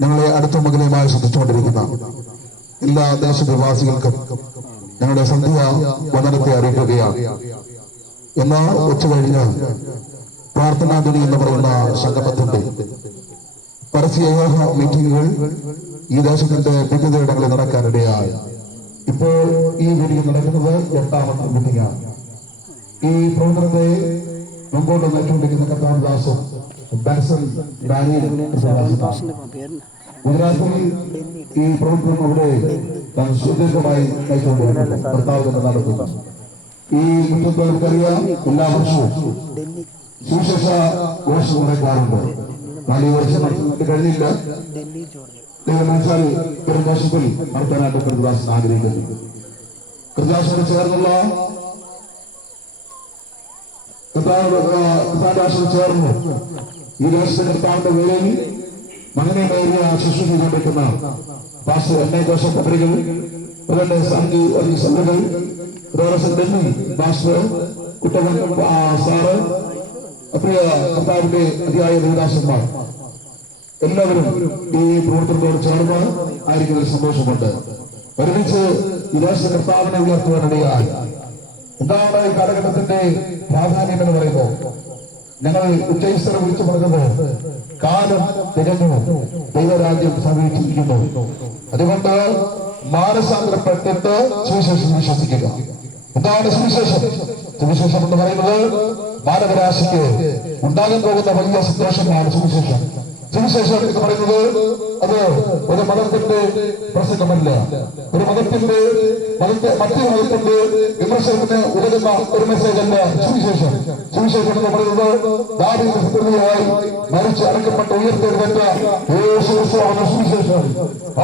ഞങ്ങളെ അടുത്ത മകനുമായി ശ്രദ്ധിച്ചുകൊണ്ടിരിക്കുന്ന എല്ലാ ദേശനിവാസികൾക്കും ഞങ്ങളുടെ സന്ധ്യ വന്ദനത്തെ അറിയിക്കുകയാണ്. എന്നാൽ ഉച്ചകഴിഞ്ഞ് പ്രാർത്ഥനാദിനി എന്ന് പറയുന്ന സംഗമത്തിന്റെ പരസ്യ മീറ്റിംഗുകൾ ഈ ദേശത്തിന്റെ വിവിധയിടങ്ങളിൽ നടക്കാനിടയായി. ഇപ്പോൾ ഈ വീഡിയോ നടക്കുന്നത് 8ാമത്തെ മീറ്റിംഗാണ്. ഈ പ്രവർത്തനത്തെ മുമ്പോട്ട് നയിച്ചുകൊണ്ടിരിക്കുന്ന കർത്താവദാസും ഗുജറാത്തിൽ ഈ പ്രവർത്തനം അവിടെ സുദീർഘമായി നയിച്ചുകൊണ്ടിരിക്കുന്നു. കർത്താവ് നടത്തുന്നു. ഈ മുറ്റത്തുകൾക്കറിയാം എല്ലാ വർഷവും സുവിശേഷ ഘോഷം നടക്കാറുണ്ട്. 4 വർഷം നടത്തുന്നത് കഴിഞ്ഞില്ല. ദൈവമെച്ചാൽ കൃതാശത്തിൽ നടത്താനായിട്ട് കൃതാശൻ ആഗ്രഹിക്കുന്നു. കൃതാശനോട് ചേർന്നുള്ള കൃതാശം ചേർന്ന് ഈ ദേശത്തെ കർത്താവിന്റെ വേലയിൽ മകനേറിയ ശുശ്രൂഷ ചെയ്തുകൊണ്ടിരിക്കുന്ന പാസ്റ്റർ എന്നെ ജോസഫ് പത്രികൾ, അതുപോലെ സാങ്കി സഭകൾ, ഡെന്നി പാസ്റ്റർ, കുട്ടവൻ സാറ്, പ്രിയ കർത്താവിന്റെ അതിയായ ദേവദാസന്മാർ എല്ലാവരും ഈ പ്രവർത്തനത്തോട് ചേർന്ന് ആയിരിക്കുന്നതിൽ സന്തോഷമുണ്ട്. ഒരുമിച്ച് ഈ ദേശത്തെ കർത്താവിനെ ഉയർത്തുവാനിടയായി. എന്താണ് ഈ കാലഘട്ടത്തിന്റെ പ്രാധാന്യം എന്ന് പറയുമ്പോൾ ഞങ്ങൾ ഉച്ചൈസ്തരം വിളിച്ചു പറഞ്ഞത് കാലം തികഞ്ഞു, ദൈവരാജ്യം സമീപിച്ചിരിക്കുന്നു. അതുകൊണ്ട് മാനസാന്തരപ്പെട്ടിട്ട് സുവിശേഷം വിശ്വസിക്കുക. എന്താണ് സുവിശേഷം? സുവിശേഷം എന്ന് പറയുന്നത് മാനവരാശിക്ക് ഉണ്ടാകാൻ പോകുന്ന വലിയ സന്തോഷമാണ് സുവിശേഷം. സുവിശേഷം എന്ന് പറയുന്നത് അത് ഒരു മതത്തിന്റെ പ്രസംഗമല്ല, ഒരു മതത്തിന്റെ മറ്റൊരു മതത്തിന്റെ വിമർശനത്തിന് ഉതകുന്ന ഒരു മെസ്സേജ് അല്ല സുവിശേഷം. സുവിശേഷം എന്ന് പറയുന്നത് ദാവീദ് പ്രതിയായി മരിച്ച് അടക്കപ്പെട്ട് ഉയർത്തെഴുന്നേറ്റ യേശുവാണ് സുവിശേഷം.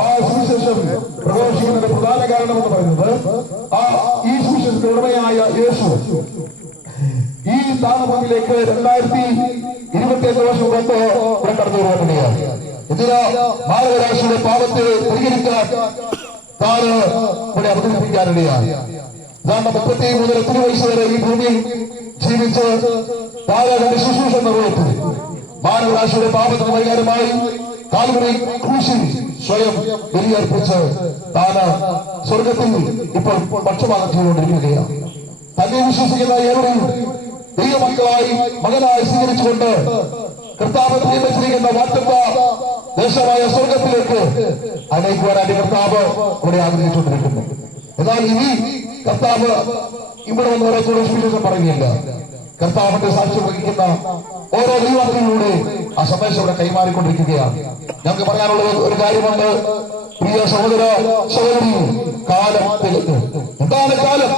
ആ സുവിശേഷം പ്രഘോഷിക്കുന്നതിന്റെ പ്രധാന കാരണം എന്ന് പറയുന്നത് ഈ സുവിശേഷത്തിന്റെ ഉടമയായ യേശു ഈ ദാനഭൂമിയിലേക്ക് 2025 വർഷം മുമ്പ് ഇവിടെ കടന്നു വരുവാൻ എന്തിനാ? മാനവരാശിയുടെ പാപത്തെ പരിഹരിക്കാൻ താന് ഇവിടെ അവതരിപ്പിക്കാനിടയാണ്. 33 വയസ്സ് വരെ ഈ ഭൂമിയിൽ ജീവിച്ച് താരകളുടെ ശുശ്രൂഷ നിർവഹിച്ചു. മാനവരാശിയുടെ പാപത്തിന് പരിഹാരമായി കാൽവരി ക്രൂശിൽ സ്വയം ബലിയർപ്പിച്ച് താന് സ്വർഗത്തിൽ ഇപ്പോൾ പക്ഷപാതം ചെയ്തുകൊണ്ടിരിക്കുകയാണ്. തന്നെ വിശ്വസിക്കുന്ന ഏവരെയും ദൈവമക്കളായി മകനായി സ്വീകരിച്ചുകൊണ്ട് കർത്താവ് നിയമിച്ചിരിക്കുന്ന വാറ്റപ്പ ദേശമായ സ്വർഗത്തിലേക്ക് അനയിക്കുവാനായിട്ട് കർത്താവ് ഇവിടെ ആഗ്രഹിച്ചുകൊണ്ടിരിക്കുന്നു. എന്നാൽ ഇനി കർത്താവ് ഇവിടെ വന്ന് ഓരോരുത്തരുടെ സുവിശേഷം പറയുകയില്ല. കർത്താവിന്റെ സാക്ഷ്യം വഹിക്കുന്ന ഓരോ ദൈവത്തിലൂടെ ആ സന്ദേശം ഇവിടെ കൈമാറിക്കൊണ്ടിരിക്കുകയാണ്. ഞങ്ങൾക്ക് പറയാനുള്ള ഒരു കാര്യമുണ്ട്. പ്രിയ സഹോദര സഹോദരി, കാലത്തിലേക്ക് എന്താണ് കാലം?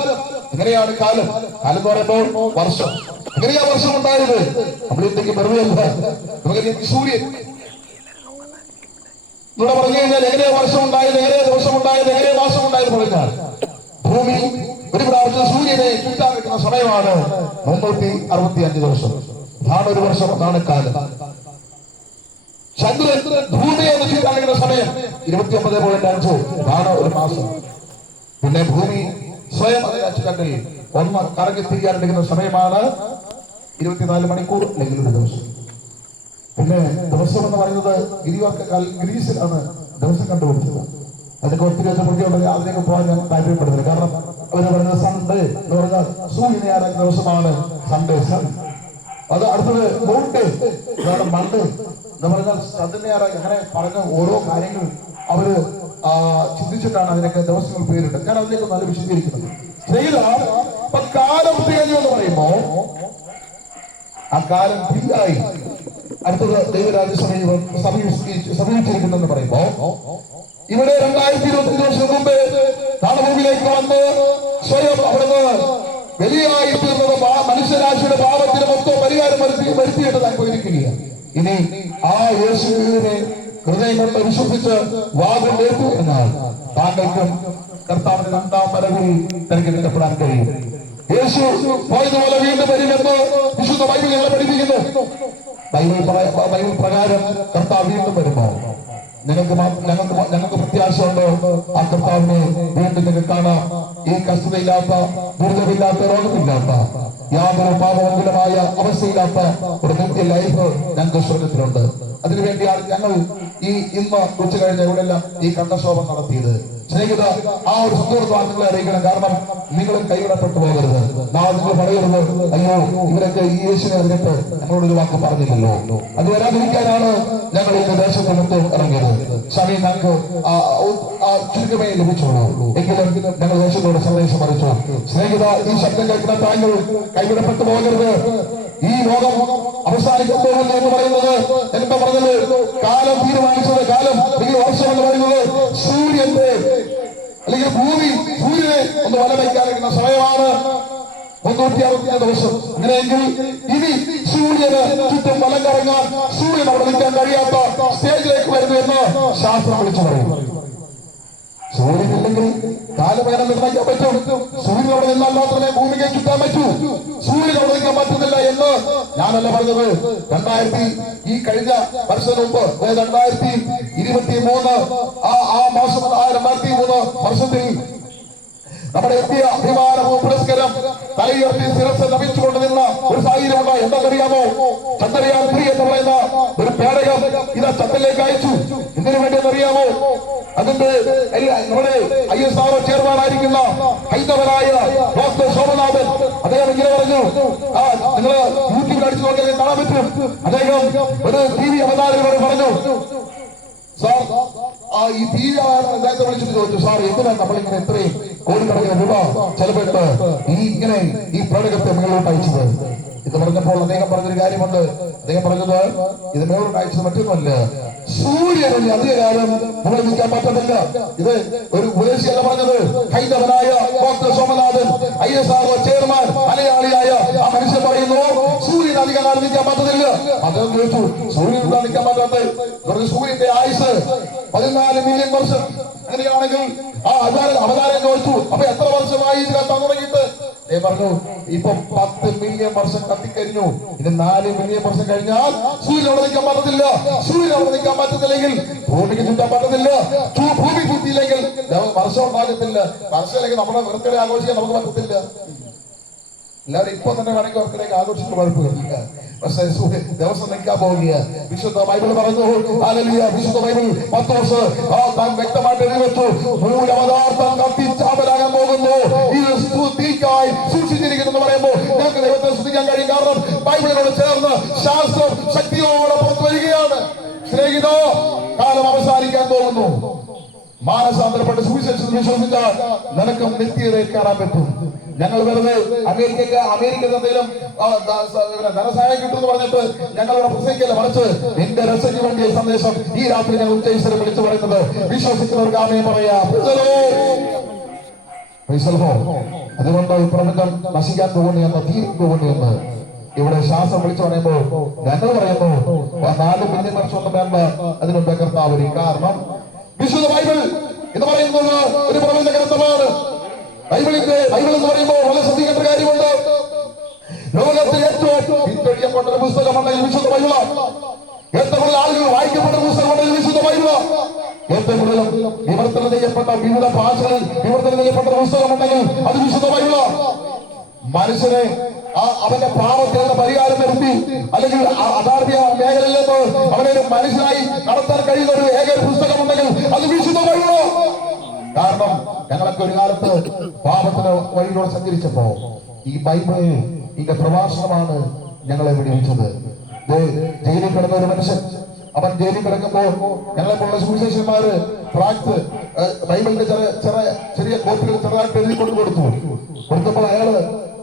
എങ്ങനെയാണ് കാലം? കാലം എന്ന് പറയുമ്പോൾ വർഷം. എങ്ങനെയാ വർഷം ഉണ്ടായത്? നമ്മളെന്തെങ്കിലും വെറുതെയല്ല. നമുക്ക് സൂര്യൻ ഇവിടെ പറഞ്ഞു കഴിഞ്ഞാൽ എങ്ങനെയാ വർഷം ഉണ്ടായത്, എങ്ങനെയാ ദിവസം ഉണ്ടായത്, എങ്ങനെയാ മാസം ഉണ്ടായത് പറഞ്ഞാൽ ഭൂമി ഒരു പ്രാവശ്യം സൂര്യനെ ചുറ്റാൻ കിട്ടുന്ന സമയമാണ് 365 ദിവസം. അതാണ് ഒരു വർഷം, അതാണ് കാലം. ചന്ദ്രൻ ഭൂമിയെ ചുറ്റാൻ കിട്ടുന്ന സമയം 29.5, അതാണ് ഒരു മാസം. പിന്നെ ഭൂമി സ്വയം അതിന്റെ അച്ചുതണ്ടിൽ ഒന്ന് കറങ്ങി തിരിയാനെടുക്കുന്ന സമയമാണ് 24 മണിക്കൂർ അല്ലെങ്കിൽ ഒരു ദിവസം. പിന്നെ ദിവസം എന്ന് പറയുന്നത് ഗ്രീസിലാണ് ദിവസം കണ്ടുപിടിച്ചത്. അതിനൊക്കെ ഒത്തിരി പ്രതിയുണ്ടെങ്കിൽ അതിലേക്ക് പോകാൻ ഞാൻ താല്പര്യപ്പെടുന്നില്ല. കാരണം അവര് പറയുന്നത് സൺഡേ എന്ന് പറഞ്ഞാൽ സൂര്യനെ ആരായ ദിവസമാണ് സൺഡേ സൺ. അത് അടുത്തത് മോൺഡേ, അതാണ് മൺഡേ എന്ന് പറഞ്ഞാൽ സൺഡേ ആരായി. അങ്ങനെ പറഞ്ഞ ഓരോ കാര്യങ്ങൾ അവര് ചിന്തിച്ചിട്ടാണ് അതിനൊക്കെ ദിവസങ്ങൾ പേരിട്ട്. ഞാൻ അതിലേക്ക് നല്ല വിശദീകരിക്കുന്നത്. കാലം തികഞ്ഞു എന്ന് പറയുമ്പോ ആ കാലം ഭിന്നായി. അടുത്തത് ദൈവരാജ്യ സമീപിച്ചിരിക്കുന്നെന്ന് പറയുമ്പോ ഇവിടെ 2025 വർഷം മുമ്പ് താണഭൂമിയിലേക്ക് വന്ന് സ്വയം അവിടുന്ന് വലിയായി തീർന്നത് മനുഷ്യരാശിയുടെ പാപത്തിന് മൊത്തം പരിഹാരം വരുത്തിയിട്ട് താൻ പോയിരിക്കുകയാണ്. ഇനി ആ യേശുവിനെ ഹൃദയം കൊണ്ട് വിശ്വസിച്ച് വാതിലേറ്റു എന്നാൽ താങ്കൾക്കും കർത്താവിന്റെ 2ാം വരവിൽ തിരഞ്ഞെടുക്കപ്പെടാൻ കഴിയും. യേശു പോയതുപോലെ വീണ്ടും വരുമെന്ന് വിശുദ്ധ ബൈബിൾ ഞങ്ങളെ പഠിപ്പിക്കുന്നു. ബൈബിൾ പ്രകാരം കർത്താവ് വീണ്ടും വരുമോ? ഞങ്ങൾക്ക് പ്രത്യാശയുണ്ടോ? ആ കർത്താവിനെ വീണ്ടും നിങ്ങൾക്ക് കാണാം. ഈ കഷ്ടതയില്ലാത്ത, ദുരിതമില്ലാത്ത, രോഗമില്ലാത്ത, യാതൊരു പാപമംഗലമായ അവസ്ഥയില്ലാത്ത ഒരു നിത്യ ലൈഫ് ഞങ്ങൾക്ക് സ്വർഗത്തിലുണ്ട്. അതിനുവേണ്ടിയാണ് ഞങ്ങൾ ഇന്ന് ഉച്ച കഴിഞ്ഞ ഇവിടെല്ലാം ഈ കണ്ടശോഭം നടത്തിയത്. സ്നേഹിത, ആ ഒരു സന്തോഷമാണ് നിങ്ങളെ അറിയിക്കണം. കാരണം നിങ്ങളും കൈവിടപ്പെട്ടു പോകരുത്. നാളെ നിങ്ങൾ പറയരുത്, അയ്യോ ഇവരൊക്കെ ഈ യേശുവിനെ അറിഞ്ഞിട്ട് ഞങ്ങളോടൊരു വാക്ക് പറഞ്ഞില്ലല്ലോ. അത് വരാതിരിക്കാനാണ് ഞങ്ങൾ ഇന്ന് ദേശത്ത് മൊത്തം ഇറങ്ങിയത്. സമയം ഞങ്ങൾക്ക് ചുരുക്കമേ ലഭിച്ചുള്ളൂ. എങ്കിലും ഞങ്ങൾ ദേശത്തോട് സന്ദേശം അറിയിച്ചു. സ്നേഹിത, ഈ ശബ്ദം കേൾക്കുന്ന താങ്കൾ കൈവിടപ്പെട്ടു പോകരുത്. ഈ ലോകം അവസാനിക്കാൻ പോകുന്നു എന്ന് പറയുന്നത് എന്താ പറഞ്ഞത്? കാലം തീരുമാനിച്ചത്, കാലം ഈ വർഷം എന്ന് പറയുന്നത് സൂര്യന്റെ അല്ലെങ്കിൽ സൂര്യനെ ഒന്ന് വലവയ്ക്കാനിരിക്കുന്ന സമയമാണ് 365 ദിവസം. അങ്ങനെയെങ്കിൽ ഇനി സൂര്യന് ചുറ്റും വലം കറങ്ങാൻ സൂര്യൻ അവിടെ നിൽക്കാൻ കഴിയാത്ത സ്റ്റേജിലേക്ക് വരുന്നു എന്ന് ശാസ്ത്രം വിളിച്ചു പറയും. സൂര്യനില്ലെങ്കിൽ കാലമേനം നിർണ്ണയിക്കാൻ പറ്റും. സൂര്യൻ അവിടെ നിന്നാൽ മാത്രമേ ഭൂമിക്ക് ചുറ്റാൻ പറ്റൂ. സൂര്യൻ അവിടെ നിൽക്കാൻ പറ്റുന്നില്ല എന്ന് ഞാനല്ല പറഞ്ഞത്. ഈ കഴിഞ്ഞ വർഷം മുമ്പ് 2023 ആ മാസം 2003 വർഷത്തിൽ നമ്മുടെ എത്തിയ അഭിമാനവും പുരസ്കാരം തലയുയർത്തി ശിരസ് ലഭിച്ചുകൊണ്ട് നിന്ന ഒരു സാഹചര്യമുണ്ട്. എന്താണെന്നറിയാമോ? ചന്ദ്രയാൻ 3 എന്ന് പറയുന്ന ഒരു പേടകം ഇത് ചന്ദ്രനിലേക്ക് അയച്ചു. ഇതിനു വേണ്ടിയെന്നറിയാമോ? അതിന്റെ നമ്മുടെ ISRO ചെയർമാനായിരിക്കുന്ന ഹൈന്ദവനായ ഡോക്ടർ സോമനാഥൻ അദ്ദേഹം ഇങ്ങനെ പറഞ്ഞു. നിങ്ങൾ യൂട്യൂബിൽ അടിച്ചു നോക്കിയാൽ കാണാൻ പറ്റും. അദ്ദേഹം ഒരു TV അവതാരകരോട് പറഞ്ഞു, സാർ ഈ TV അദ്ദേഹത്തെ വിളിച്ചിട്ട് ചോദിച്ചു, സാർ എന്തിനാണ് നമ്മളിങ്ങനെ ഇത്രയും കോടിക്കണക്കിന് രൂപ ചെലവിട്ട് ഈ പേടകത്തെ മുകളിലോട്ട് അയച്ചത്? ഇത് പറഞ്ഞപ്പോൾ അദ്ദേഹം പറഞ്ഞൊരു കാര്യമുണ്ട്. അദ്ദേഹം പറഞ്ഞത് ഇത് വേറൊരു കാഴ്ച മറ്റൊന്നുമല്ല, സൂര്യനിൽ അധികകാലം മുകളിൽ നിൽക്കാൻ പറ്റത്തില്ല. ഇത് ഒരു ഉപദേശിയല്ല പറഞ്ഞത്, ഹൈന്ദവനായ ഡോക്ടർ സോമനാഥൻ ISRO ചെയർമാൻ മലയാളിയായ ആ മനുഷ്യൻ പറയുന്നു, സൂര്യൻ അധികകാലം നിൽക്കാൻ പറ്റത്തില്ല. അദ്ദേഹം ചോദിച്ചു, സൂര്യൻ എന്താ നിൽക്കാൻ പറ്റാത്തത്? സൂര്യന്റെ ആയുസ് 14 മില്യൺ വർഷം. അങ്ങനെയാണെങ്കിൽ ആ അവതാരം ചോദിച്ചു, അപ്പൊ എത്ര വർഷമായി ഇത് കത്താൻ തുടങ്ങിയിട്ട്? പറഞ്ഞു, ഇപ്പൊ 10 മില്യൺ വർഷം കത്തിക്കഴിഞ്ഞു. ഇത് 4 മില്യൺ വർഷം കഴിഞ്ഞാൽ സൂര്യൻ അവിടെ നിൽക്കാൻ പറ്റത്തില്ല. സൂര്യൻ അവിടെ നിൽക്കാൻ പറ്റത്തില്ലെങ്കിൽ ഭൂമിക്ക് ചുറ്റാൻ പറ്റത്തില്ല. ഭൂമി ചുറ്റിയില്ലെങ്കിൽ വർഷം ഉണ്ടാകത്തില്ല. വർഷമില്ലെങ്കിൽ നമ്മുടെ ബർത്ത്ഡേ ആഘോഷിക്കാൻ നമുക്ക് പറ്റത്തില്ല. എല്ലാവരും ഇപ്പൊ തന്നെ വേണമെങ്കിൽ ബർത്ത്ഡേക്ക് ആഘോഷിച്ച് കുഴപ്പമില്ല. പക്ഷേ ദിവസം നിൽക്കാൻ പോകില്ല. വിശുദ്ധ ബൈബിൾ പറഞ്ഞു, ഹല്ലേലൂയ. വിശുദ്ധ ബൈബിൾ പത്രോസ് താൻ വ്യക്തമായിട്ട് എഴുതി വെച്ചു, മൂലപദാർത്ഥം കത്തിച്ചാമ്പലാകാൻ പോകുന്നു, ഇത് തീക്കായി സൂക്ഷിച്ചിരിക്കുന്നു എന്ന് പറയുമ്പോൾ ഞങ്ങൾക്ക് ദൈവത്തെ സ്തുതിക്കാൻ കഴിയും. കാരണം ബൈബിളിനോട് ചേർന്ന് ശാസ്ത്രം ശക്തിയോടെ പുറത്തു വരികയാണ്. സ്നേഹിതോ, കാലം അവസാനിക്കാൻ പോകുന്നു. മാനസാന്തരപ്പെട്ട് സുവിശേഷത്തിൽ വിശ്വസിച്ചാൽ നിനക്കും നിത്യതയിൽ കയറാൻ പറ്റും. ഞങ്ങൾ വെറുതെ അമേരിക്ക എന്തെങ്കിലും ധനസഹായം കിട്ടുമെന്ന് പറഞ്ഞിട്ട് ഞങ്ങളുടെ പ്രസംഗിക്കല്ല, മറിച്ച് നിന്റെ രസയ്ക്ക് വേണ്ടിയ സന്ദേശം ഈ രാത്രി ഞങ്ങൾ ഉച്ചയിശ്വരം വിളിച്ചു പറയുന്നത് വിശ്വസിക്കുന്നവർക്ക് ആമേൻ പറയാം. അതുകൊണ്ട് ഈ പ്രപഞ്ചം നശിക്കാൻ പോകുന്നു എന്ന്, തീരും പോകുന്നു എന്ന് ഇവിടെ ശാസ്ത്രം വിളിച്ചു പറയുമ്പോൾ ഞങ്ങൾ പറയുന്നു 4 മില്യൺ വർഷമൊന്നും വേണ്ട അതിനുണ്ട് കർത്താവ്. കാരണം വിശുദ്ധ ബൈബിൾ എന്ന് പറയുന്നത് ഒരു പ്രപഞ്ച ഗ്രന്ഥമാണ്. ബൈബിൾ എന്ന് പറയുമ്പോൾ വളരെ ശ്രദ്ധിക്കേണ്ട കാര്യമുണ്ട്. ലോകത്തിൽ ഏറ്റവും പിൻവലിക്കപ്പെട്ട ഒരു പുസ്തകമുണ്ടെങ്കിൽ വിശുദ്ധ ബൈബിളാണ്. ഏറ്റവും കൂടുതൽ ആളുകൾ വായിക്കപ്പെട്ട പുസ്തകമുണ്ടെങ്കിൽ വിശുദ്ധ ബൈബിളാണ്. ഏറ്റവും കൂടുതൽ വിവർത്തനം ചെയ്യപ്പെട്ട വിവിധ ഭാഷകളിൽ വിവർത്തനം ചെയ്യപ്പെട്ട പുസ്തകമുണ്ടെങ്കിൽ അത് വിശുദ്ധ ബൈബിളാണ്. മനുഷ്യനെ അവന്റെ പാപത്തിൽ നിന്ന് പരിഹാരം വരുത്തി, അല്ലെങ്കിൽ അധാർമ്മിക മേഖലയിൽ നിന്ന് അവനെ ഒരു മനുഷ്യനായി നടത്താൻ കഴിയുന്ന ഒരു ഏക പുസ്തകമുണ്ടെങ്കിൽ അത് വിശുദ്ധ ബൈബിളാണ്. കാരണം ഞങ്ങളൊക്കെ ഒരു കാലത്ത് പാപത്തിന് വഴിയിലൂടെ സഞ്ചരിച്ചപ്പോ ഈ ബൈബിളിൽ ഇതിന്റെ പ്രഭാഷണമാണ് ഞങ്ങളെ വിടിവിച്ചത്. ജയിലിൽ കിടന്ന ഒരു മനുഷ്യൻ, അവൻ ജയിലിൽ കിടക്കുമ്പോൾ ഞങ്ങളെപ്പോലുള്ള സുവിശേഷന്മാര് ട്രാക്ട് ബൈബിളിന്റെ ചെറിയ കോപ്പികൾ ചെറുതായിട്ട് എഴുതി കൊടുത്തപ്പോൾ അയാള്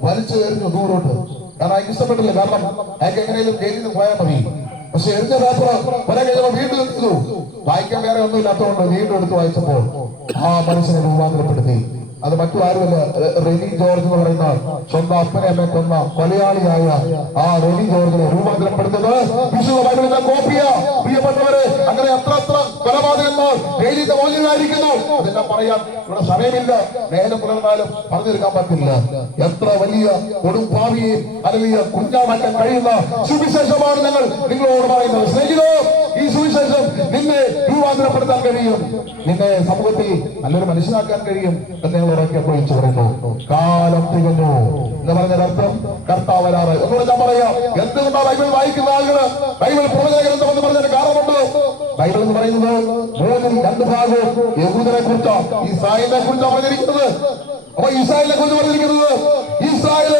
വലിച്ചു എറിഞ്ഞു ദൂരോട്ട്. കാരണം അയാൾക്ക് ഇഷ്ടപ്പെട്ടില്ല. കാരണം അയാൾക്ക് എങ്ങനെയും ജയിലിൽ നിന്ന് പോയാൽ മതി. പക്ഷെ എറിഞ്ഞ പേപ്പർ കുറെ കഴിഞ്ഞപ്പോൾ വീണ്ടും എടുത്തു. വായിക്കാൻ വേറെ ഒന്നും ഇല്ലാത്തതുകൊണ്ട് വീണ്ടും എടുത്ത് വായിച്ചപ്പോൾ ആ മനുഷ്യനെ രൂപാന്തരപ്പെടുത്തി. അത് മറ്റു ആരുമല്ല, റെനി ജോർജ് എന്ന് പറയുന്ന സ്വന്തം അപ്പനെ അമ്മയെ കൊന്ന കൊലയാളിയായ ആ റെനി ജോർജിനെ രൂപാന്തരപ്പെടുന്നത് വിശുദ്ധ ബൈബിളിന്റെ കോപ്പിയ. പ്രിയപ്പെട്ടവരെ, അങ്ങനെ എത്ര കൊലപാതകന്മാർ ജയിലിന്റെ മോചിതരായിരിക്കുന്നു. അതെല്ലാം പറയാൻ ഇവിടെ സമയമില്ല. നേരം പുലർന്നാലും പറഞ്ഞെടുക്കാൻ പറ്റില്ല. എത്ര വലിയ കൊടുംഭാവിയെ അല്ലെങ്കിൽ കുഞ്ഞാമാക്കാൻ കഴിയുന്ന സുവിശേഷമാണ് ഞങ്ങൾ നിങ്ങളോട് പറയുന്നത്. സ്നേഹിതോ, ഈ സുവിശേഷം നിന്നെ രൂപാന്തരപ്പെടുത്താൻ കഴിയും, നിന്നെ സമൂഹത്തിൽ നല്ലൊരു മനുഷ്യനാക്കാൻ കഴിയും എന്ന് ഉറക്കെ പോയിച്ചു പറയുന്നു. കാലം തികഞ്ഞു എന്ന് പറഞ്ഞതിനർത്ഥം കർത്താവ് വരാറ്. ഒന്നുകൂടെ ഞാൻ പറയാം, എന്തുകൊണ്ടാണ് ബൈബിൾ വായിക്കുന്ന ആളുകള് ബൈബിൾ പ്രവചന ഗ്രന്ഥം എന്ന് പറഞ്ഞതിന് കാരണമുണ്ട്. ബൈബിൾ എന്ന് പറയുന്നത് 2 ഭാഗവും യഹൂദനെ കുറിച്ചാണ്, ഇസ്രായേലിനെ കുറിച്ചാണ് പറഞ്ഞിരിക്കുന്നത്. അപ്പൊ ഇസ്രായേലിനെ കുറിച്ച് പറഞ്ഞിരിക്കുന്നത് ഇസ്രായേൽ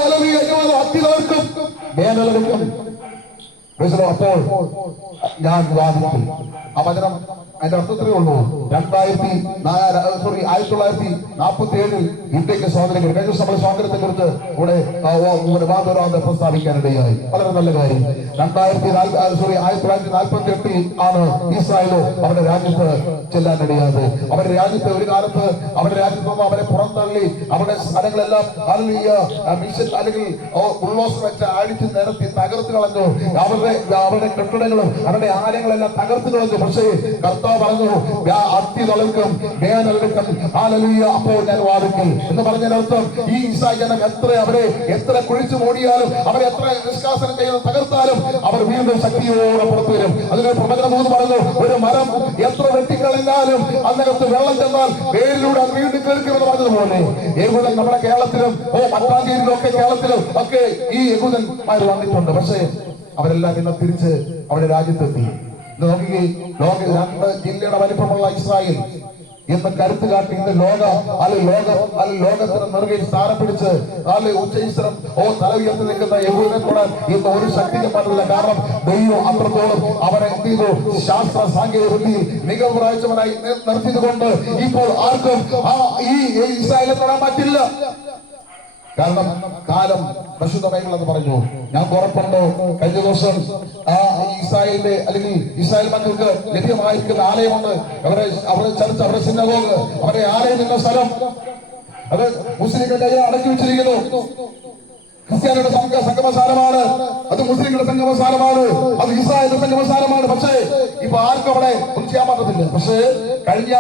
അത്തിലവർക്കും വേനലവർക്കും. അപ്പോൾ ഞാൻ വാദിക്കും ആ വചനം അതിന്റെ അർത്ഥത്തിലേ ഉള്ളൂ. 1947 ഇന്ത്യക്ക് സ്വാതന്ത്ര്യം കഴിഞ്ഞ ദിവസം നമ്മൾ സ്വാതന്ത്ര്യത്തെ കുറിച്ച് ഇവിടെ വാദോരാതെ പ്രസ്താവിക്കാനിടയായി. വളരെ നല്ല കാര്യം. 1948 ആണ് ഇസ്രായേലോ അവരുടെ രാജ്യത്ത് ചെല്ലാനിടയാത്. അവരുടെ രാജ്യത്ത് ഒരു കാലത്ത് അവരുടെ രാജ്യത്ത് നിന്ന് അവരെ പുറന്തള്ളി അവരുടെ സ്ഥലങ്ങളെല്ലാം മിഷൻ അല്ലെങ്കിൽ ഉള്ളോസ് വെച്ച് അടിച്ച് നിരത്തി തകർത്ത് കളഞ്ഞു. അവരുടെ കെട്ടിടങ്ങളും അവരുടെ ആലയങ്ങളെല്ലാം തകർത്ത് കളഞ്ഞു. പക്ഷേ കർത്താവ് പറഞ്ഞു, അത്തി തളർക്കും വേനലെടുക്കും. ഹല്ലേലൂയ. അപ്പോൾ ഞാൻ വാദിക്കും എന്ന് പറഞ്ഞതിനർത്ഥം ഈ ഇസ്രായേൽ ജനം എത്ര കുഴിച്ചു മൂടിയാലും അവരെ എത്ര നിഷ്കാസനം ചെയ്ത് തകർത്താലും അവർ വീണ്ടും ശക്തിയോടെ പുറത്തു വരും. അതിനൊരു പ്രവചനം എന്ന് പറഞ്ഞു, ഒരു മരം എത്ര വെട്ടിക്കളഞ്ഞാലും അതിനകത്ത് വെള്ളം ചെന്നാൽ വേരിലൂടെ അത് വീണ്ടും കേൾക്കുമെന്ന് പറഞ്ഞതുപോലെ യഹൂദൻ നമ്മുടെ കേരളത്തിലും മട്ടാഞ്ചേരിയിലും ഒക്കെ കേരളത്തിലും ഒക്കെ ഈ യഹൂദന്മാർ വന്നിട്ടുണ്ട്. പക്ഷേ അവരെല്ലാം ഇന്ന് തിരിച്ച് അവരുടെ രാജ്യത്തെത്തി. നോക്കി 2 ജില്ലയുടെ വലിപ്പമുള്ള ഇസ്രായേൽ ഇന്ന് കരുത്ത് കാട്ടി ഇന്ന് ലോകത്തിന് നെറുകയിൽ സ്ഥാനം പിടിച്ച് ഉച്ചയിസ്രം തല ഉയർത്തി നിൽക്കുന്ന യഹൂദനെ തൊടാൻ ഇന്ന് ഒരു ശക്തിക്കും പറ്റില്ല. കാരണം ദൈവം അത്രത്തോളം അവരെ എന്ത് ചെയ്തു? ശാസ്ത്ര സാങ്കേതിക വിദ്യയിൽ മികവ് പ്രാപിച്ചവനായി നിർത്തിയത് കൊണ്ട് ഇപ്പോൾ ആർക്കും ഈ ഇസ്രായേലിനെ തൊടാൻ പറ്റില്ല. കാരണം കാലം പരിശുദ്ധ ബൈബിൾ എന്ന് പറഞ്ഞു. ഞങ്ങൾക്ക് ഉറപ്പുണ്ട് കഴിഞ്ഞ ദിവസം ആ ഇസ്രായേലിന്റെ അല്ലെങ്കിൽ ഇസ്രായേൽ മക്കൾക്ക് ലഭ്യമായിരിക്കുന്ന ആലയമുണ്ട്. അവരുടെ ചർച്ച്, അവരുടെ സിനഗോഗ്, അവരുടെ ആലയം എന്ന സ്ഥലം അത് മുസ്ലിങ്ങളുടെ കയ്യിൽ അടക്കി വെച്ചിരിക്കുന്നു. ക്രിസ്ത്യാനിയുടെ സംഗമസ്ഥാനമാണ്, അത് മുസ്ലിങ്ങളുടെ സംഗമസ്ഥാനമാണ്, അത് ഇസ്രായേലിന്റെ സംഗമസ്ഥാനമാണ്. പക്ഷേ ഇപ്പൊ ആർക്കും അവിടെ ഒന്നും ചെയ്യാൻ പറ്റത്തില്ല. പക്ഷേ കഴിഞ്ഞ